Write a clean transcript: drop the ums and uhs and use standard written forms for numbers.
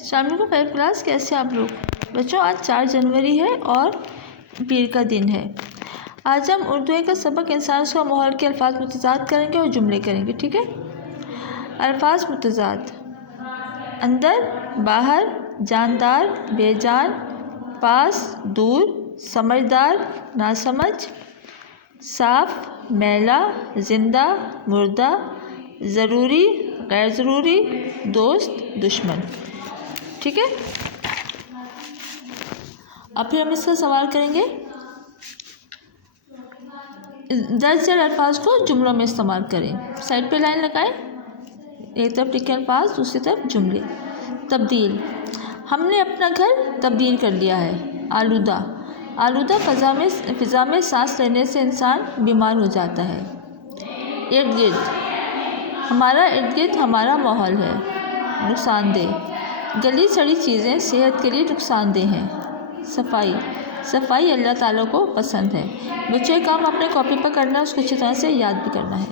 السلام علیکم fever class, کیسے آپ لوگ؟ بچوں آج 4 جنوری ہے اور پیر کا دن ہے۔ آج ہم اردو کا سبق انسان کا ماحول کے الفاظ متضاد کریں گے اور جملے کریں گے، ٹھیک ہے؟ الفاظ متضاد: اندر، باہر، جاندار، بے جان، پاس، دور، سمجھدار، ناسمجھ، صاف، میلا، زندہ، مردہ، ضروری، غیر ضروری، دوست، دشمن، ٹھیک ہے؟ اب پھر ہم اس کا سوال کریں گے۔ درج ذیل الفاظ کو جملوں میں استعمال کریں۔ سائڈ پہ لائن لگائیں، ایک طرف لکھیں الفاظ، دوسری طرف جملے۔ تبدیل: ہم نے اپنا گھر تبدیل کر لیا ہے۔ آلودہ: آلودہ فضا میں سانس لینے سے انسان بیمار ہو جاتا ہے۔ ارد گرد: ہمارا ارد گرد ہمارا ماحول ہے۔ نقصان دہ: گلی سڑی چیزیں صحت کے لیے نقصان دہ ہیں۔ صفائی: صفائی اللہ تعالیٰ کو پسند ہے۔ بچے کام اپنے کاپی پر کرنا ہے، اس کو اچھی طرح سے یاد بھی کرنا ہے۔